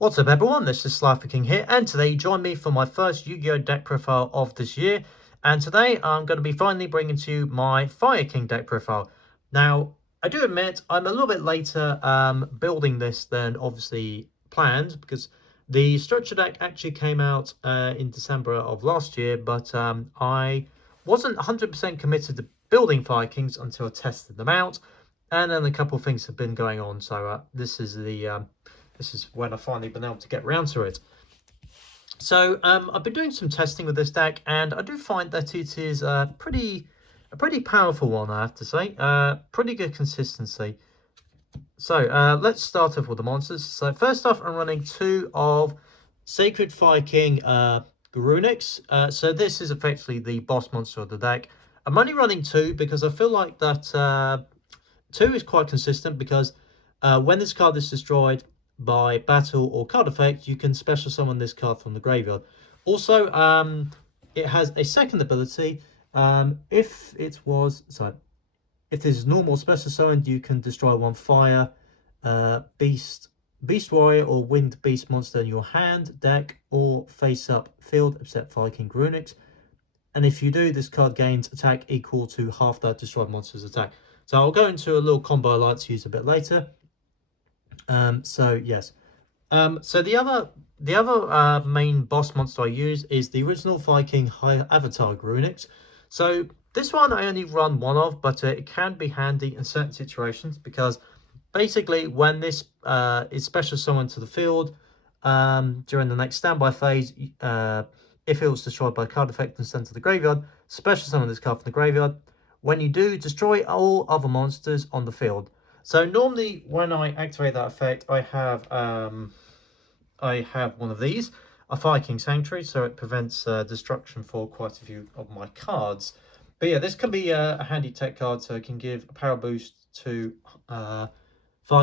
What's up everyone, this is SliferKing here, and today you join me for my first Yu-Gi-Oh deck profile of this year. And today I'm going to be finally bringing to you my Fire King deck profile. Now, I do admit I'm a little bit later building this than obviously planned, because the structure deck actually came out in December of last year, but I wasn't 100% committed to building Fire Kings until I tested them out, and then a couple of things have been going on, so this is when I've finally been able to get around to it. So I've been doing some testing with this deck, and I do find that it is a pretty powerful one, I have to say. Pretty good consistency. So let's start off with the monsters. So first off, I'm running two of Sacred Fire King Runics. So this is effectively the boss monster of the deck. I'm only running two because I feel like that two is quite consistent, because when this card is destroyed by battle or card effect, you can special summon this card from the graveyard. Also, it has a second ability. If this is normal special summon, you can destroy one fire, beast warrior, or winged beast monster in your hand, deck, or face up field, except Fire King Runics. And if you do, this card gains attack equal to half that destroyed monster's attack. So I'll go into a little combo I like to use a bit later. So yes. So the other main boss monster I use is the original Fire King High Avatar Runics. So this one I only run one of, but it can be handy in certain situations, because basically when this is special summoned to the field during the next standby phase, if it was destroyed by card effect and sent to the graveyard, special summon this card from the graveyard. When you do, destroy all other monsters on the field. So normally when I activate that effect, I have one of these, a Fire King Sanctuary, so it prevents destruction for quite a few of my cards. But yeah, this can be a handy tech card, so it can give a power boost to Fire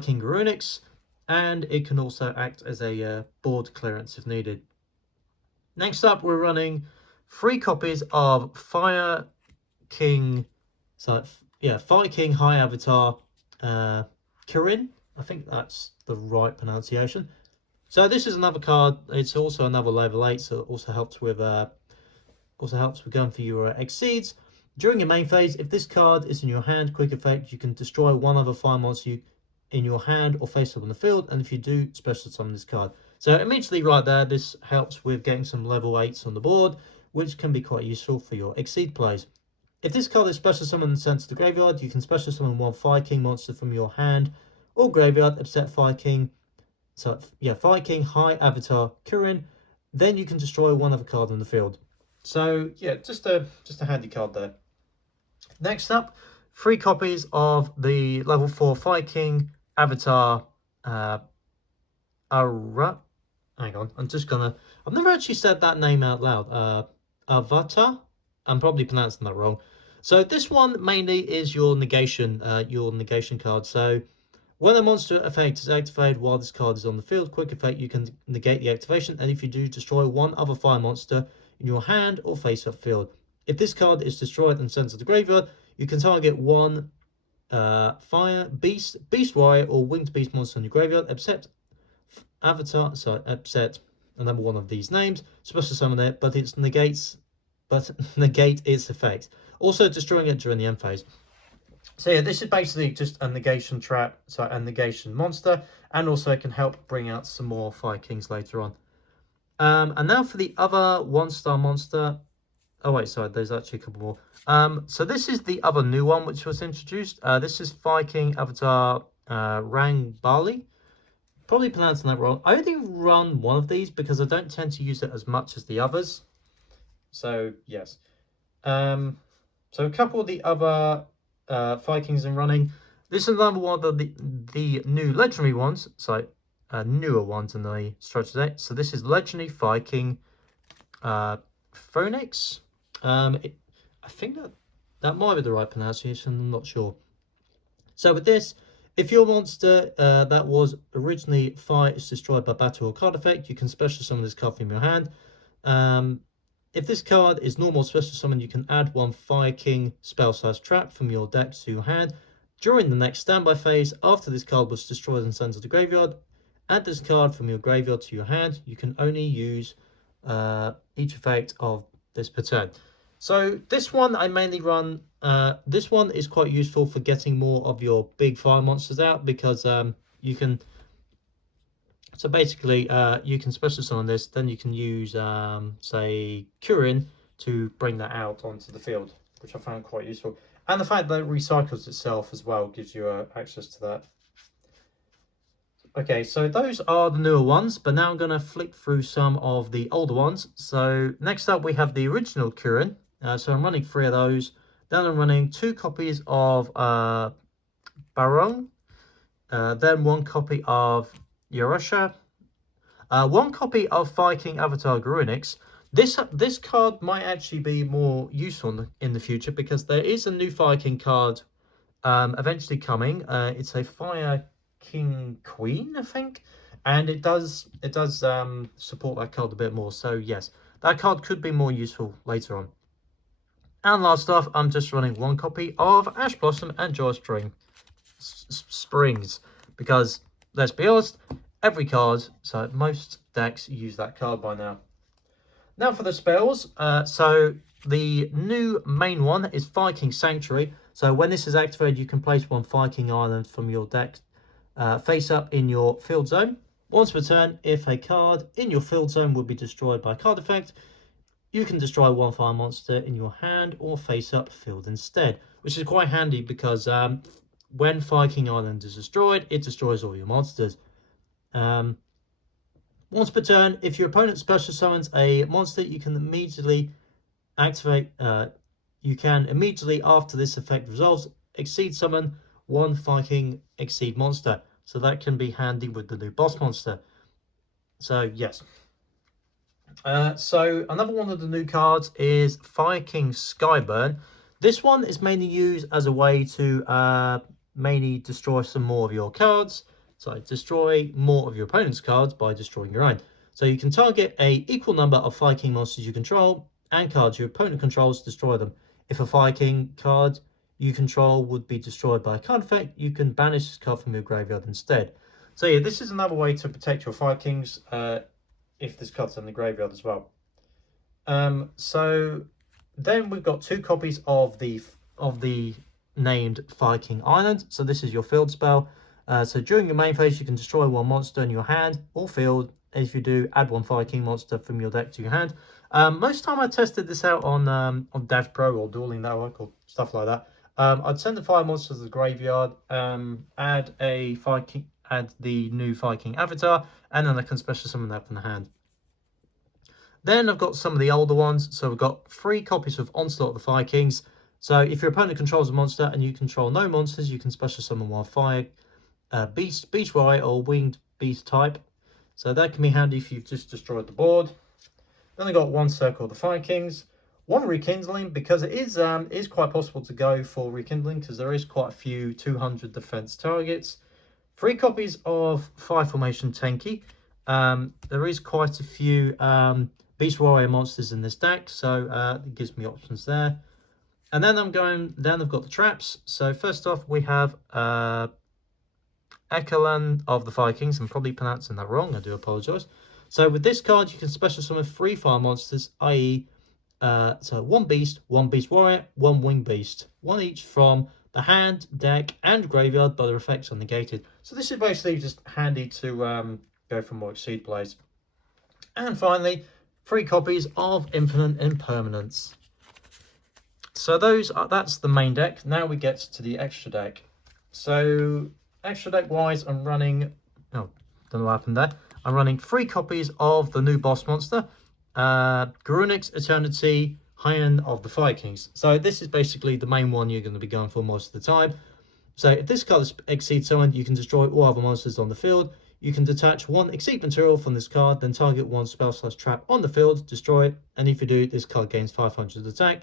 King Runics, and it can also act as a board clearance if needed. Next up, we're running 3 copies of Fire King, Fire King High Avatar Kirin. I think that's the right pronunciation. So this is another card. It's also another level 8, so it also helps with going for your exceeds. During your main phase, if this card is in your hand, quick effect, you can destroy one other fire monster in your hand or face up on the field, and if you do, special summon this card. So immediately right there, this helps with getting some level 8s on the board, which can be quite useful for your exceed plays. If this card is special summoned and sent to the graveyard, you can special summon one Fire King monster from your hand or graveyard, except Fire King. So yeah, Fire King High Avatar Kirin. Then you can destroy one other card in the field. So yeah, just a handy card there. Next up, 3 copies of the level 4 Fire King Avatar Hang on, I've never actually said that name out loud. Avatar? I'm probably pronouncing that wrong. So this one mainly is your negation card. So when a monster effect is activated while this card is on the field, quick effect, you can negate the activation, and if you do, destroy one other fire monster in your hand or face up field. If this card is destroyed and sent to the graveyard, you can target one fire, beast warrior, or winged beast monster in your graveyard, except another one of these names, special summon it, but negate its effect, also destroying it during the end phase. So yeah, this is basically just a negation trap, so a negation monster, and also it can help bring out some more Fire Kings later on. And now for the other 1-star monster. Oh wait, sorry, there's actually a couple more. So this is the other new one which was introduced. This is Fire King Avatar Rangbali. Probably pronouncing that wrong. I only run one of these because I don't tend to use it as much as the others. So yes. So a couple of the other Fire Kings in running. This is another one of the new legendary ones. So newer ones in the structure deck. So this is legendary Fire King Phoenix. I think that might be the right pronunciation. I'm not sure. So with this, if your monster that was originally fire is destroyed by battle or card effect, you can special summon this card from your hand. If this card is normal special summon, you can add one Fire King spell size trap from your deck to your hand during the next standby phase after this card was destroyed and sent to the graveyard. add this card from your graveyard to your hand. You can only use each effect of this per turn. So this one I mainly run, this one is quite useful for getting more of your big fire monsters out, because you can, so basically you can special summon this, then you can use say Kurin to bring that out onto the field, which I found quite useful. And the fact that it recycles itself as well gives you access to that. Okay, so those are the newer ones, but now I'm going to flick through some of the older ones. So next up we have the original Kurin. So I'm running 3 of those. Then I'm running 2 copies of Baron. Then 1 copy of Yorosha. 1 copy of SliferKing Avatar Garunix. This card might actually be more useful in the future, because there is a new SliferKing card eventually coming. It's a Fire King Queen, I think, and it does support that card a bit more. So yes, that card could be more useful later on. And last off, I'm just running 1 copy of Ash Blossom and Joy Springs, because let's be honest, every card, so most decks use that card by now. Now for the spells. So the new main one is SliferKing Sanctuary. So when this is activated, you can place 1 SliferKing Island from your deck face up in your field zone. Once per turn, if a card in your field zone would be destroyed by a card effect, you can destroy 1 fire monster in your hand or face up field instead, which is quite handy, because when SliferKing Island is destroyed, it destroys all your monsters. Once per turn, if your opponent special summons a monster, you can immediately activate, you can immediately after this effect resolves, exceed summon 1 SliferKing exceed monster. So that can be handy with the new boss monster. So yes. So another one of the new cards is SliferKing Skyburn. This one is mainly used as a way to mainly destroy some more of your cards. So destroy more of your opponent's cards by destroying your own. So you can target a equal number of SliferKing monsters you control and cards your opponent controls, destroy them. If a SliferKing card you control would be destroyed by a card effect, you can banish this card from your graveyard instead. So yeah, this is another way to protect your SliferKings if this card's in the graveyard as well. So then we've got 2 copies of the named SliferKing Island. So this is your field spell. So during your main phase, you can destroy 1 monster in your hand or field. If you do, add 1 SliferKing monster from your deck to your hand. Most time I tested this out on Dev Pro or Dueling Network or stuff like that. I'd send the fire monsters to the graveyard, add the new SliferKing Avatar, and then I can special summon that from the hand. Then I've got some of the older ones. So we've got 3 copies of Onslaught of the SliferKings. So if your opponent controls a monster and you control no monsters, you can special summon 1 fire beast warrior or winged beast type. So that can be handy if you've just destroyed the board. Then I got 1 circle of the SliferKings, 1 rekindling, because it is quite possible to go for rekindling, because there is quite a few 200 defense targets. 3 copies of Fire Formation Tenki. There is quite a few beast warrior monsters in this deck, so it gives me options there. And then I've got the traps. So first off, we have Ekalan of the SliferKings. I'm probably pronouncing that wrong, I do apologise. So with this card, you can special summon 3 fire monsters, i.e. so 1 beast warrior, 1 winged beast. 1 each from the hand, deck, and graveyard, but their effects are negated. So this is basically just handy to go for more exceed plays. And finally, 3 copies of Infinite Impermanence. So that's the main deck. Now we get to the extra deck. So extra deck wise, I'm running, don't know what happened there. I'm running 3 copies of the new boss monster, Garunix Eternity, High End of the SliferKings. So this is basically the main one you're going to be going for most of the time. So if this card exceeds someone, you can destroy all other monsters on the field. You can detach 1 exceed material from this card, then target 1 spell/trap on the field, destroy it, and if you do, this card gains 500 attack.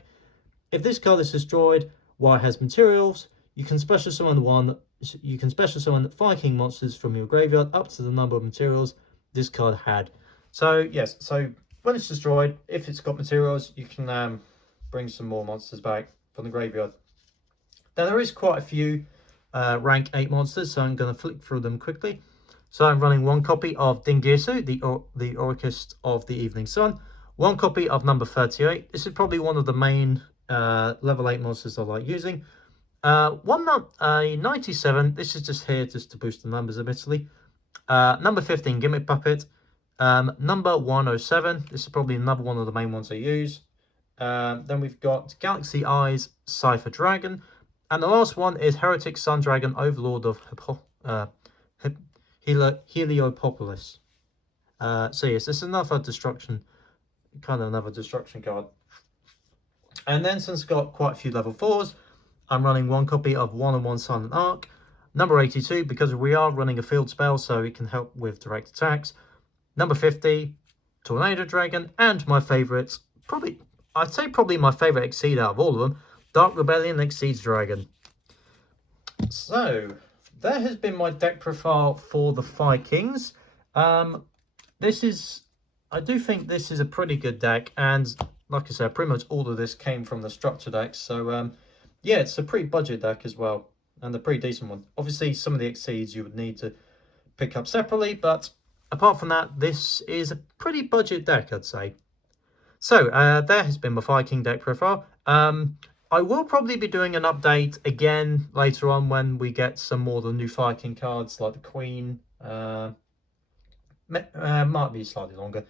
If this card is destroyed while it has materials, you can special summon SliferKing monsters from your graveyard up to the number of materials this card had. So yes, so when it's destroyed, if it's got materials, you can bring some more monsters back from the graveyard. Now there is quite a few rank 8 monsters, so I'm going to flick through them quickly. So I'm running 1 copy of Dingirsu, the Orchist of the Evening Sun, 1 copy of number 38. This is probably one of the main level 8 monsters I like using. 97, this is just here just to boost the numbers admittedly. Number 15, Gimmick Puppet. Number 107, this is probably another one of the main ones I use. Then we've got Galaxy Eyes, Cypher Dragon. And the last one is Heretic Sun Dragon, Overlord of Heliopolis. So yes, this is another destruction card. And then since I've got quite a few level 4s, I'm running 1 copy of 1-on-1 Silent Arc. Number 82, because we are running a field spell, so it can help with direct attacks. Number 50, Tornado Dragon. And my favourite, I'd say probably my favourite Exceed out of all of them, Dark Rebellion Exceeds Dragon. So, that has been my deck profile for the SliferKings. I do think this is a pretty good deck, and like I said, pretty much all of this came from the structure decks. So, yeah, it's a pretty budget deck as well, and a pretty decent one. Obviously, some of the Exceeds you would need to pick up separately, but apart from that, this is a pretty budget deck, I'd say. So, there has been my SliferKing deck profile. I will probably be doing an update again later on when we get some more of the new SliferKing cards, like the Queen. Might be slightly longer.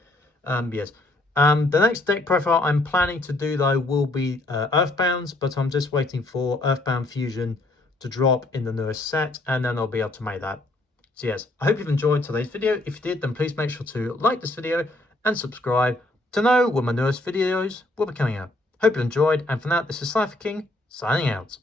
Yes. The next deck profile I'm planning to do, though, will be Earthbound's, but I'm just waiting for Earthbound Fusion to drop in the newest set, and then I'll be able to make that. So yes, I hope you've enjoyed today's video. If you did, then please make sure to like this video and subscribe to know when my newest videos will be coming out. Hope you enjoyed, and for now, this is SliferKing, signing out.